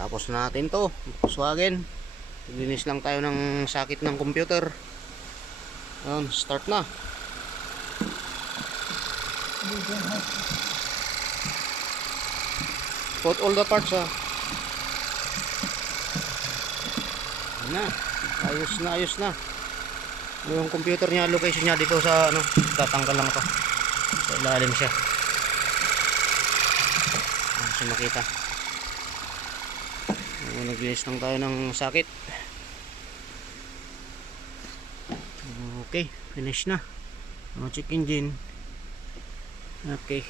Tapos na natin to. Volkswagen. Linis lang tayo ng sakit ng computer. Ayan, start na. Put all the parts ha. Ayan na. Ayos na, ayos na. Yung computer niya, location niya dito sa ano, tatanggal lang ito. Sa ilalim siya. Ayan siya makita. Naglinis lang tayo ng sakit. Okay, finish na. Check engine. Okay.